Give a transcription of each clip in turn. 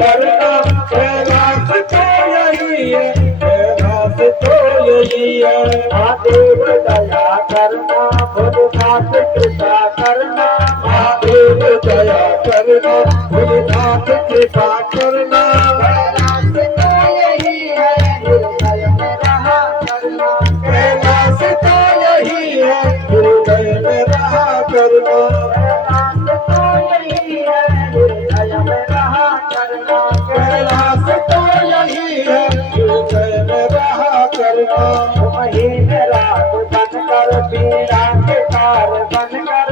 करना, कैलाश तो यही है, कैलाश तो यही है। महादेव दया करना, भोलेनाथ कृपा करना, महादेव दया करना, भोलेनाथ कृपा करना। कैलाश तो यही है, हृदय में रहा करना, कैलाश तो यही है, हृदय में रहा करना। कैलाश तो यही है, हृदय में रहा करना, कैलाश तो यही है, हृदय में रहा करना। महीन रात बनकर पीड़ा के तार बनकर,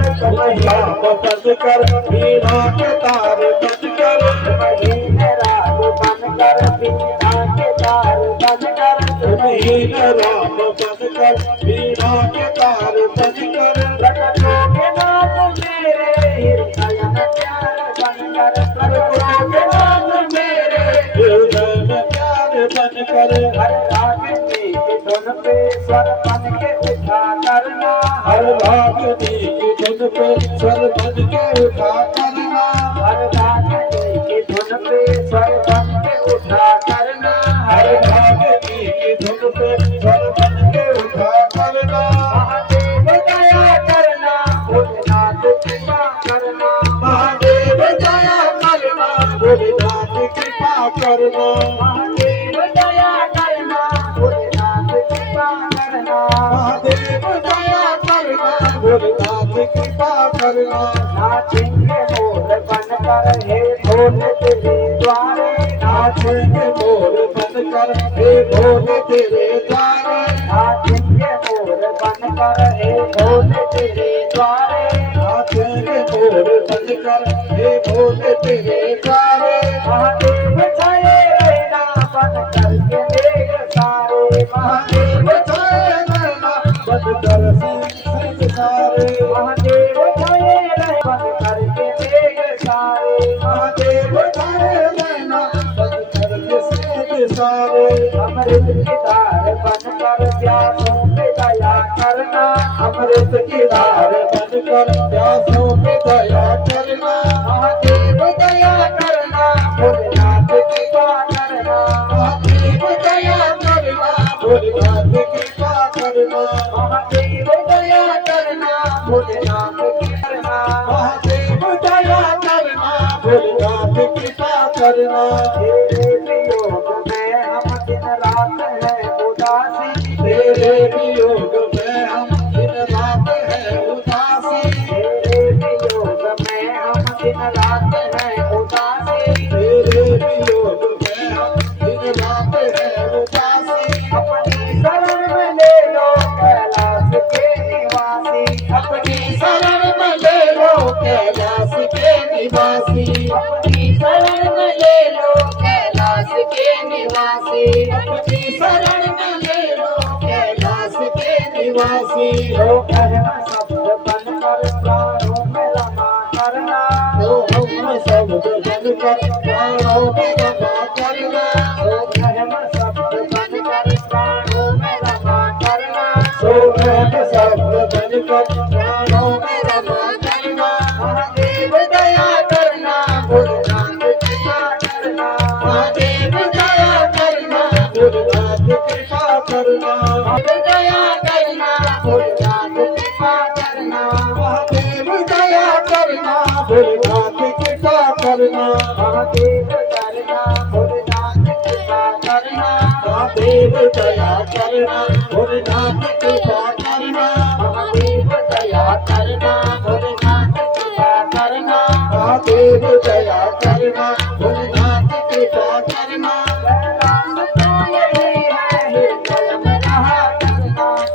राम बजकर वीणा के तार बजकर, महीन रात बनकर पीड़ा के तार बनकर, तुमहीन राम बजकर वीणा के तार बजकर। प्रगटोगे नाथ मेरे हृदय में प्यार बनकर, प्रगटोगे नाथ मेरे हृदय में प्यार बनकर। हर रागिनी की धुन पे स्वर बन के उठा करना, हर रागिनी की धुन पे स्वर बन के उठा करना। हर रागिनी की धुन पे स्वर बन के उठा करना, हर रागिनी की धुन पे स्वर बन के उठा करना। महादेव दया करना, भोलेनाथ कृपा करना, महादेव दया करना, भोलेनाथ कृपा करना। महादेव दया करना, भोलेनाथ कृपा करना, महादेव दया करना, भोलेनाथ कृपा करना। नाचेंगे मोर बनकर हे भोले तेरे द्वारे, नाचेंगे मोर बनकर हे भोले तेरे द्वारे। नाचेंगे मोर बनकर हे भोले तेरे द्वारे, नाचेंगे मोर बनकर हे भोले तेरे द्वारे। महादेव छाए रहना बनकर के मेघ सारे, महादेव छाए रहना बनकर सिंह सारे। महादेव छाए रहे बनकर के मेघ सारे, महादेव छाए रहना बनकर सिंह सारे। अमृत की धार बनकर प्यासों पे दया करना, अमृत की धार बनकर प्यासों पे दया करना। महादेव दया करना, भोलेनाथ कृपा करना, महादेव दया करना, भोलेनाथ कृपा करना। महादेव दया करना, भोलेनाथ कृपा करना, महादेव दया करना, भोलेनाथ कृपा करना। तेरे वियोग में हम दिन रात है उदासी, तेरे वियोग में हम दिन रात है उदासी। तेरे वियोग में हम दिन रात है उदासी, तेरे वियोग में हम दिन रात है उदासी। अपनी शरण में ले लो कैलाश के निवासी, अपनी शरण में ले लो कैलाश के निवासी। अपनी शरण में ले लो कैलाश के निवासी, अपनी शरण में ले लो कैलाश के निवासी। जो कर्म शब्द बनकर प्राणों में रमा करना, तो हम सब बनकर प्राणों में रमा करना। जो कर्म शब्द बनकर प्राणों में रमा करना, तो हम सब बनकर प्राणों में रमा करना। महादेव दया करना, भोलेनाथ कृपा करना, महादेव दया करना, भोलेनाथ कृपा करना। महादेव दया करना, भोलेनाथ कृपा करना, महादेव दया करना, भोलेनाथ कृपा करना। महादेव करना, भोलेनाथ कृपा करना, महादेव दया करना, भोलेनाथ कृपा करना। महादेव दया करना, भोलेनाथ कृपा करना, महादेव दया करना, भोलेनाथ कृपा करना।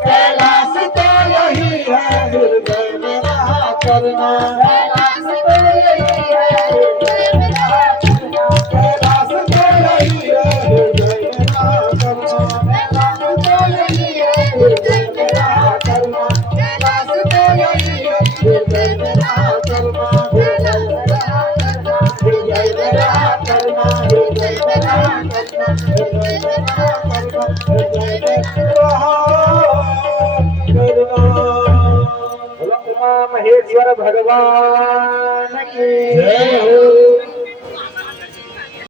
कैलाश तो यही है, हृदय में रहा करना, कैलाश तो यही है, हृदय में रहा करना। कैलाश तो यही है, हृदय में रहा करना, कैलाश तो यही है, हृदय में रहा करना। कैलाश तो यही है, हृदय में रहा करना। कैलाश तो यही है, हृदय में रहा करना। हृदय में रहा करना, हृदय में रहा करना। हृदय में रहा करना, हृदय में रहा करना। हृदय में रहा करना। उमा महेश्वर भगवान की जय हो।